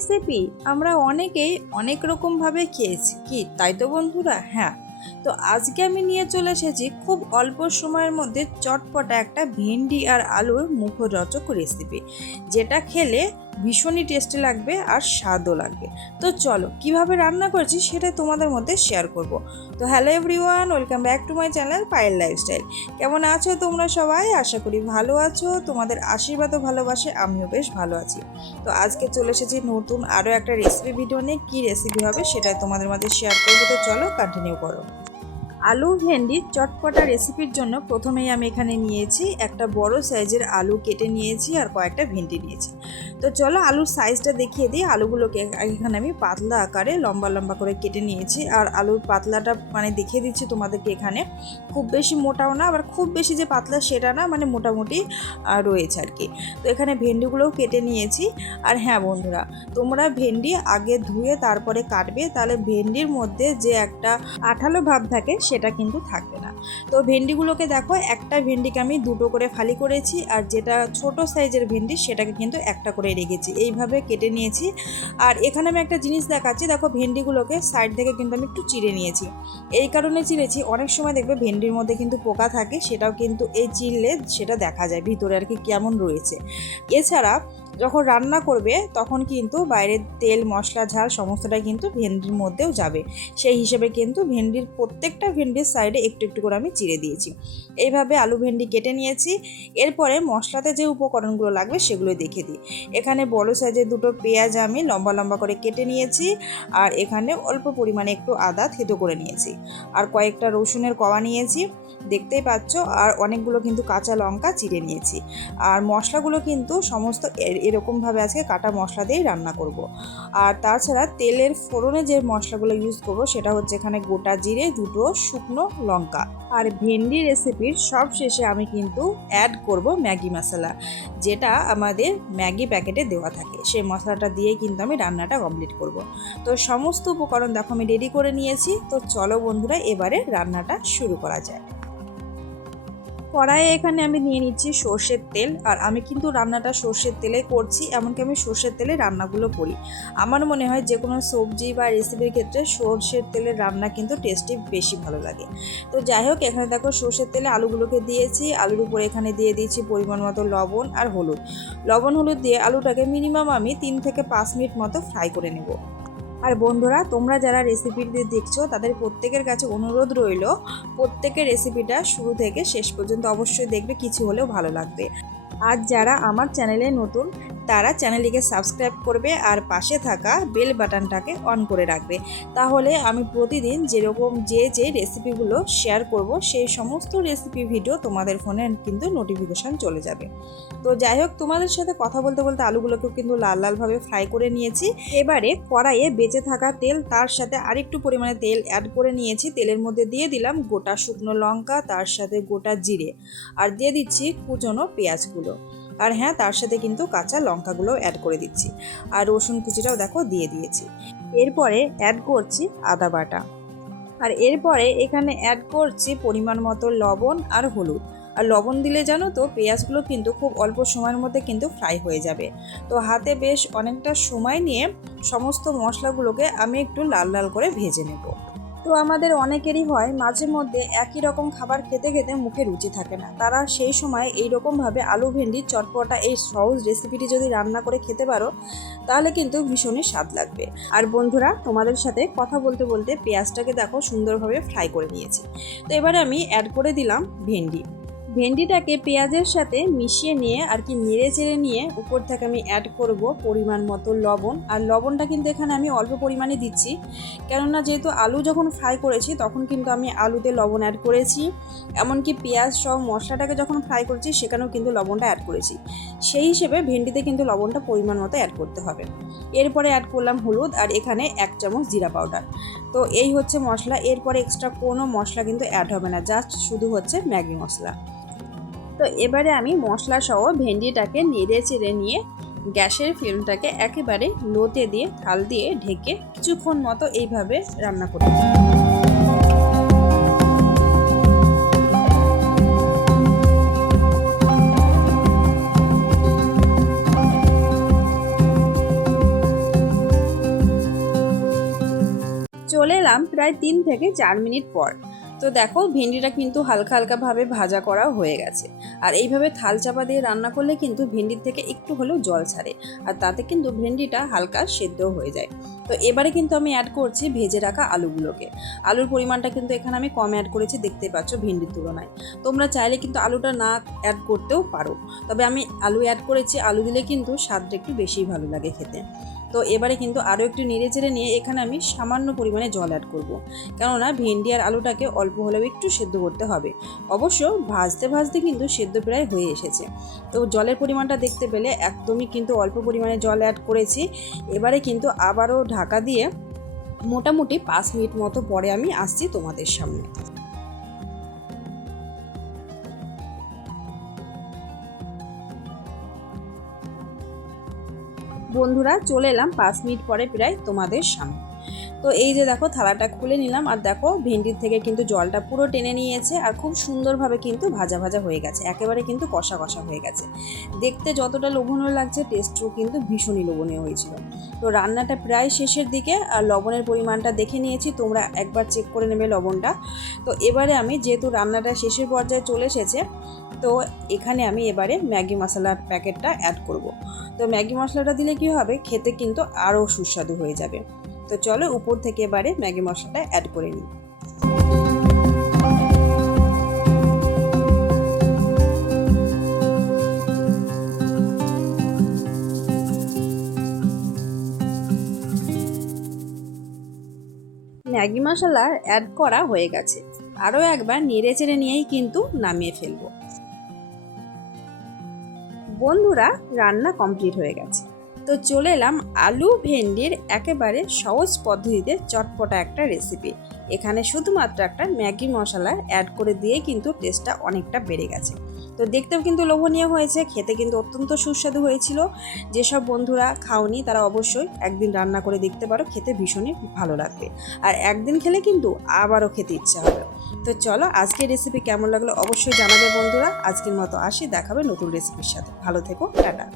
Recipe আমরা অনেকেই অনেক রকমভাবে খেয়েছি। কি, তাই তো বন্ধুরা? হ্যাঁ। তো আজকে আমি নিয়ে চলে এসেছি খুব অল্প সময়ের মধ্যে চটপটা একটা ভেন্ডি আর আলুর মুখরোচক রেসিপি যেটা খেলে ভীষণই টেস্টি লাগবে আর স্বাদও লাগবে। তো চলো, কীভাবে রান্না করছি সেটা তোমাদের মধ্যে শেয়ার করব। তো hello everyone welcome back to my channel Payel lifestyle কেমন আছো তোমরা সবাই? আশা করি ভালো আছো। তোমাদের আশীর্বাদ ও ভালোবাসে, আমিও বেশ ভালো আছি। তো আজকে চলে এসেছি নতুন আরও একটা রেসিপি ভিডিও নিয়ে। কী রেসিপি হবে সেটাই তোমাদের মধ্যে শেয়ার করব। তো চলো কন্টিনিউ করো। আলু ভেন্ডি চটপটা রেসিপির জন্য প্রথমেই আমি এখানে নিয়েছি একটা বড় সাইজের আলু কেটে নিয়েছি আর কয়েকটা ভেন্ডি নিয়েছি। তো চলো আলুর সাইজটা দেখিয়ে দিই। আলুগুলোকে এখানে আমি পাতলা আকারে লম্বা লম্বা করে কেটে নিয়েছি। আর আলুর পাতলাটা মানে দেখিয়ে দিচ্ছি তোমাদেরকে এখানে। খুব বেশি মোটাও না, আবার খুব বেশি যে পাতলা সেটা না মানে মোটামুটি রয়েছে আর কি। তো এখানে ভেন্ডিগুলোও কেটে নিয়েছি। আর হ্যাঁ বন্ধুরা, তোমরা ভেন্ডি আগে ধুয়ে তারপরে কাটবে। তাহলে ভেন্ডির মধ্যে যে একটা আঠালো ভাব থাকে, সেটা কিন্তু থাকবে তো ভেন্ডিগুলোকে দেখো, একটা ভেন্ডিকে আমি দুটো করে ফালি করেছি আর যেটা ছোট সাইজের ভেন্ডি সেটাকে কিন্তু একটা করে রেখেছি। এইভাবে কেটে নিয়েছি। আর এখানে আমি একটা জিনিস দেখাচ্ছি, দেখো ভেন্ডিগুলোকে সাইড থেকে কিন্তু আমি একটু চিড়ে নিয়েছি। এই কারণে চিড়েছি, অনেক সময় দেখবে ভেন্ডির মধ্যে কিন্তু পোকা থাকে, সেটাও কিন্তু এই চিড়লে সেটা দেখা যায়, ভিতরে আর কি কেমন রয়েছে। এছাড়া যখন রান্না করবে, তখন কিন্তু বাইরের তেল, মশলা, ঝাল সমস্তটাই কিন্তু ভেন্ডির মধ্যেও যাবে। সেই হিসেবে কিন্তু ভেন্ডির প্রত্যেকটা ভেন্ডির সাইডে একটু একটু করে আমি চিড়ে দিয়েছি। এইভাবে আলু ভেন্ডি কেটে নিয়েছি। এরপরে মশলাতে যে উপকরণগুলো লাগবে সেগুলো দেখে দিই। এখানে বড় সাইজের দুটো পেঁয়াজ আমি লম্বা লম্বা করে কেটে নিয়েছি আর এখানে অল্প পরিমাণে একটু আদা থেতো করে নিয়েছি। আর কয়েকটা রসুনের কওয়া নিয়েছি, দেখতেই পাচ্ছ। আর অনেকগুলো কিন্তু কাঁচা লঙ্কা চিড়ে নিয়েছি। আর মশলাগুলো কিন্তু সমস্ত এরকমভাবে আজকে কাটা মশলা দিয়েই রান্না করব। আর তাছাড়া তেলের ফোড়নে যে মশলাগুলো ইউজ করব, সেটা হচ্ছে এখানে গোটা জিরে, দুটো শুকনো লঙ্কা আর ভেন্ডি রেসিপির সব শেষে আমি কিন্তু অ্যাড করব ম্যাগি মশলা, যেটা আমাদের ম্যাগি প্যাকেটে দেওয়া থাকে সেই মশলাটা দিয়ে কিন্তু আমি রান্নাটা কমপ্লিট করব। তো সমস্ত উপকরণ দেখো আমি রেডি করে নিয়েছি তো চলো বন্ধুরা, এবারে রান্নাটা শুরু করা যায় কড়াইয়ে এখানে আমি নিয়ে নিচ্ছি সর্ষের তেল, আর আমি কিন্তু রান্নাটা সর্ষের তেলে করছি, এমনকি আমি সর্ষের তেলে রান্নাগুলো করি। আমার মনে হয় যে কোনো সবজি বা রেসিপির ক্ষেত্রে সর্ষের তেলের রান্না কিন্তু টেস্টি বেশি ভালো লাগে। তো যাই হোক, এখানে দেখো সর্ষের তেলে আলুগুলোকে দিয়েছি। আলুর উপরে এখানে দিয়ে দিয়েছি পরিমাণ মতো লবণ আর হলুদ। লবণ, হলুদ দিয়ে আলুটাকে মিনিমাম আমি তিন থেকে পাঁচ মিনিট মতো ফ্রাই করে নেব। আর বন্ধুরা, তোমরা যারা রেসিপিটি দেখছ, তাদের প্রত্যেকের কাছে অনুরোধ রইল, প্রত্যেকের রেসিপিটা শুরু থেকে শেষ পর্যন্ত অবশ্যই দেখবে, কিছু হলেও ভালো লাগবে। আর যারা আমার চ্যানেলে নতুন তারা চ্যানেলটিকে সাবস্ক্রাইব করবে আর পাশে থাকা বেল বাটনটাকে অন করে রাখবে। তাহলে আমি প্রতিদিন যেরকম যে যে রেসিপিগুলো শেয়ার করব, সেই সমস্ত রেসিপি ভিডিও তোমাদের ফোনে কিন্তু নোটিফিকেশান চলে যাবে। তো যাই হোক, তোমাদের সাথে কথা বলতে বলতে আলুগুলোকেও কিন্তু লাল লালভাবে ফ্রাই করে নিয়েছি। এবারে কড়াইয়ে বেঁচে থাকা তেল, তার সাথে আরেকটু পরিমাণে তেল অ্যাড করে নিয়েছি। তেলের মধ্যে দিয়ে দিলাম গোটা শুকনো লঙ্কা, তার সাথে গোটা জিরে। আর দিয়ে দিচ্ছি কুচনো পেঁয়াজগুলো। আর হ্যাঁ তার সাথে কিন্তু কাঁচা লঙ্কাগুলো অ্যাড করে দিচ্ছি। আর রসুন কুচিটাও দেখো দিয়ে দিয়েছি। এরপরে অ্যাড করছি আদা বাটা। আর এরপরে এখানে অ্যাড করছি পরিমাণ মতো লবণ আর হলুদ। আর লবণ দিলে জানো তো, পেঁয়াজগুলো কিন্তু খুব অল্প সময়ের মধ্যে কিন্তু ফ্রাই হয়ে যাবে। তো হাতে বেশ অনেকটা সময় নিয়ে সমস্ত মশলাগুলোকে আমি একটু লাল লাল করে ভেজে নেব। তো আমাদের অনেকেরই হয়, মাঝে মধ্যে একই রকম খাবার খেতে খেতে মুখে রুচি থাকে না। তারা সেই সময় এই রকমভাবে আলু ভেন্ডির চটপটা, এই সহজ রেসিপিটি যদি রান্না করে খেতে পারো, তাহলে কিন্তু ভীষণই স্বাদ লাগবে। আর বন্ধুরা, তোমাদের সাথে কথা বলতে বলতে পেঁয়াজটাকে দেখো সুন্দরভাবে ফ্রাই করে নিয়েছি। তো এবারে আমি অ্যাড করে দিলাম ভেন্ডি। ভেন্ডিটাকে পেঁয়াজের সাথে মিশিয়ে নিয়ে আর কি নেড়ে চেড়ে নিয়ে উপর থেকে আমি অ্যাড করব পরিমাণ মতো লবণ। আর লবণটা কিন্তু এখানে আমি অল্প পরিমাণে দিচ্ছি। কেননা যেহেতু আলু যখন ফ্রাই করেছি, তখন কিন্তু আমি আলুতে লবণ অ্যাড করেছি। এমনকি পেঁয়াজ সব মশলাটাকে যখন ফ্রাই করেছি, সেখানেও কিন্তু লবণটা অ্যাড করেছি। সেই হিসেবে ভেন্ডিতে কিন্তু লবণটা পরিমাণ মতো অ্যাড করতে হবে। এরপরে অ্যাড করলাম হলুদ আর এখানে এক চামচ জিরা পাউডার। তো এই হচ্ছে মশলা। এরপরে এক্সট্রা কোনো মশলা কিন্তু অ্যাড হবে না। জাস্ট শুধু হচ্ছে ম্যাগি মশলা। তো এবারে আমি মশলাসহ ভেন্ডিটাকে নেড়ে চেড়ে নিয়ে গ্যাসের ফ্লেমটাকে একেবারে লোতে দিয়ে থাল দিয়ে ঢেকে কিছুক্ষণ মতো এইভাবে রান্না করি চলে এলাম প্রায় তিন থেকে চার মিনিট পর। তো দেখো ভেন্ডিটা কিন্তু হালকা হালকাভাবে ভাজা করা হয়ে গেছে। আর এইভাবে থাল চাপা দিয়ে রান্না করলে কিন্তু ভেন্ডির থেকে একটু হলেও জল ছাড়ে। আর তাতে কিন্তু ভেন্ডিটা হালকা সেদ্ধ হয়ে যায়। তো এবারে কিন্তু আমি অ্যাড করছি ভেজে রাখা আলুগুলোকে। আলুর পরিমাণটা কিন্তু এখানে আমি কম অ্যাড করেছি, দেখতে পাচ্ছ ভেন্ডির তুলনায়। তোমরা চাইলে কিন্তু আলুটা না অ্যাড করতেও পারো। তবে আমি আলু অ্যাড করেছি, আলু দিলে কিন্তু স্বাদটা একটু বেশি ভালো লাগে খেতে। তো এবারে কিন্তু আরও একটু নেড়ে চেড়ে নিয়ে এখানে আমি সামান্য পরিমাণে জল অ্যাড করব। কেননা ভেন্ডি আর আলুটাকে অল্প হলেও একটু সেদ্ধ করতে হবে। অবশ্য ভাজতে ভাজতে কিন্তু সেদ্ধ প্রায় হয়ে এসেছে। তো জলের পরিমাণটা দেখতে পেলে একদমই কিন্তু অল্প পরিমাণে জল অ্যাড করেছি। এবারে কিন্তু আবারও ঢাকা দিয়ে মোটামুটি পাঁচ মিনিট মতো পরে আমি আসছি তোমাদের সামনে। বন্ধুরা চলে এলাম পাঁচ মিনিট পরে প্রায় তোমাদের সামনে। তো এই যে দেখো থালাটা খুলে নিলাম, আর দেখো ভেন্ডির থেকে কিন্তু জলটা পুরো টেনে নিয়েছে, আর খুব সুন্দরভাবে কিন্তু ভাজা ভাজা হয়ে গেছে, একেবারে কিন্তু কষা কষা হয়ে গেছে। দেখতে যতটা লোভনীয় লাগছে টেস্টও কিন্তু ভীষণই লোভনীয় হয়েছিল। তো রান্নাটা প্রায় শেষের দিকে, আর লবণের পরিমাণটা দেখে নিয়েছি, তোমরা একবার চেক করে নেবে লবণটা। তো এবারে আমি যেহেতু রান্নাটা শেষের পর্যায়ে চলে এসেছে, তো এখানে আমি এবারে ম্যাগি মশলার প্যাকেটটা অ্যাড করব। তো ম্যাগি মশলাটা দিলে কি হবে, খেতে কিন্তু আরও সুস্বাদু হয়ে যাবে। তো চলো উপর থেকে এবারে ম্যাগি মশলাটা অ্যাড করে নিই। ম্যাগি মশলা অ্যাড করা হয়ে গেছে। আরও একবার নেড়ে চেড়ে নিয়েই কিন্তু নামিয়ে ফেলব। বন্ধুরা, রান্না কমপ্লিট হয়ে গেছে। তো চলে এলাম আলু ভেন্ডির একেবারে সহজ পদ্ধতিতে চটপটা একটা রেসিপি এখানে শুধুমাত্র একটা ম্যাগি মশলা অ্যাড করে দিয়ে কিন্তু টেস্টটা অনেকটা বেড়ে গেছে। তো দেখতেও কিন্তু লোভনীয় হয়েছে, খেতে কিন্তু অত্যন্ত সুস্বাদু হয়েছিল। যেসব বন্ধুরা খাওনি তারা অবশ্যই একদিন রান্না করে দেখতে পারো, খেতে ভীষণই ভালো লাগবে। আর একদিন খেলে কিন্তু আবারও খেতে ইচ্ছা হবে। তো চলো আজকের রেসিপি কেমন লাগল অবশ্যই জানাবে বন্ধুরা। আজকের মতো আসি, দেখাবে নতুন রেসিপির সাথে। ভালো থেকো, টাটা।